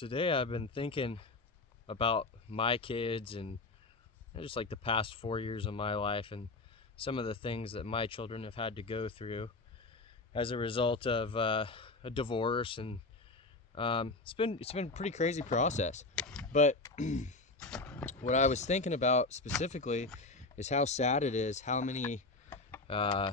Today I've been thinking about my kids and just like the past 4 years of my life and some of the things that my children have had to go through as a result of a divorce, and it's been a pretty crazy process. But what I was thinking about specifically is how sad it is how many uh,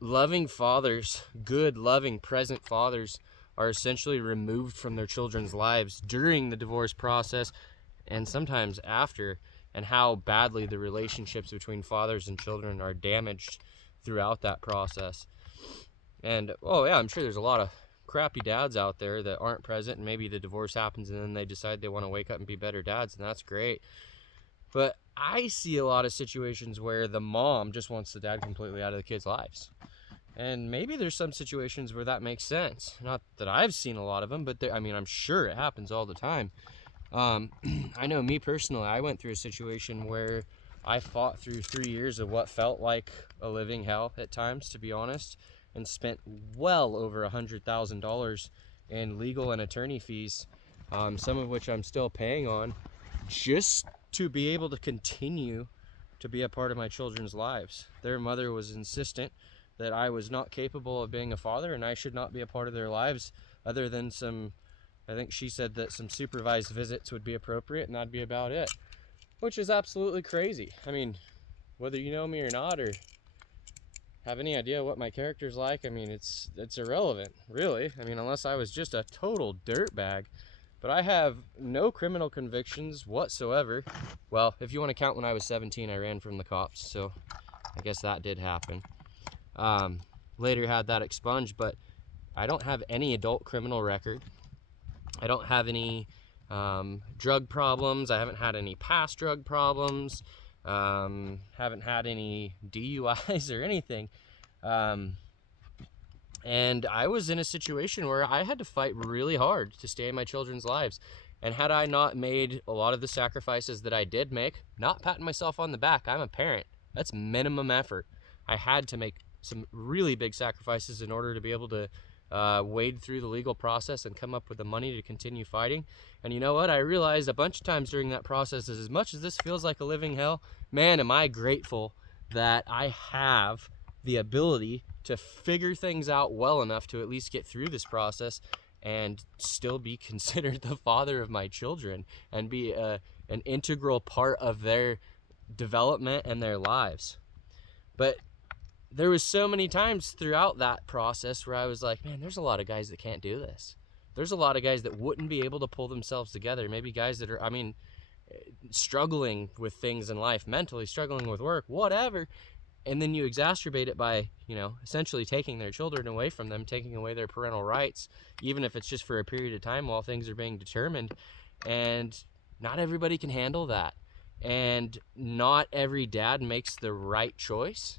loving fathers, good, loving, present fathers, are essentially removed from their children's lives during the divorce process and sometimes after, and how badly the relationships between fathers and children are damaged throughout that process. And oh yeah, I'm sure there's a lot of crappy dads out there that aren't present, and maybe the divorce happens and then they decide they want to wake up and be better dads, and that's great. But I see a lot of situations where the mom just wants the dad completely out of the kids' lives. And maybe there's some situations where that makes sense. Not that I've seen a lot of them, but I'm sure it happens all the time. I know me personally, I went through a situation where I fought through 3 years of what felt like a living hell at times, to be honest, and spent well over $100,000 in legal and attorney fees, some of which I'm still paying on, just to be able to continue to be a part of my children's lives. Their mother was insistent that I was not capable of being a father and I should not be a part of their lives, other than I think she said that some supervised visits would be appropriate, and that'd be about it. Which is absolutely crazy. I mean, whether you know me or not, or have any idea what my character's like, it's irrelevant, really. Unless I was just a total dirtbag. But I have no criminal convictions whatsoever. Well, if you want to count when I was 17, I ran from the cops, so I guess that did happen. Later had that expunged, but I don't have any adult criminal record. I don't have any drug problems. I haven't had any past drug problems. Haven't had any DUIs or anything. And I was in a situation where I had to fight really hard to stay in my children's lives. And had I not made a lot of the sacrifices that I did make, not patting myself on the back, I'm a parent. That's minimum effort. I had to make some really big sacrifices in order to be able to wade through the legal process and come up with the money to continue fighting. And you know what? I realized a bunch of times during that process is, as much as this feels like a living hell, man, am I grateful that I have the ability to figure things out well enough to at least get through this process and still be considered the father of my children and be an integral part of their development and their lives. But there was so many times throughout that process where I was like, man, there's a lot of guys that can't do this. There's a lot of guys that wouldn't be able to pull themselves together. Maybe guys that are, struggling with things in life, mentally struggling with work, whatever. And then you exacerbate it by, essentially taking their children away from them, taking away their parental rights, even if it's just for a period of time while things are being determined. And not everybody can handle that. And not every dad makes the right choice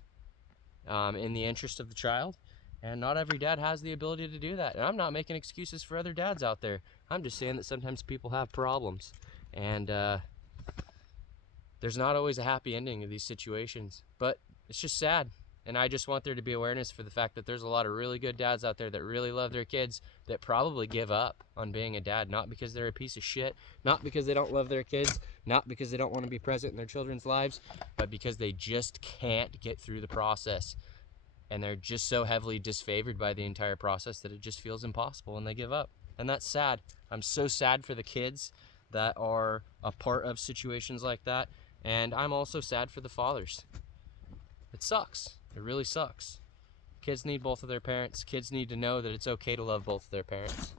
in the interest of the child, and not every dad has the ability to do that. And I'm not making excuses for other dads out there. I'm just saying that sometimes people have problems, and there's not always a happy ending to these situations, but it's just sad. And I just want there to be awareness for the fact that there's a lot of really good dads out there that really love their kids that probably give up on being a dad, not because they're a piece of shit, not because they don't love their kids, not because they don't want to be present in their children's lives, but because they just can't get through the process. And they're just so heavily disfavored by the entire process that it just feels impossible and they give up. And that's sad. I'm so sad for the kids that are a part of situations like that. And I'm also sad for the fathers. It sucks. It really sucks. Kids need both of their parents. Kids need to know that it's okay to love both of their parents.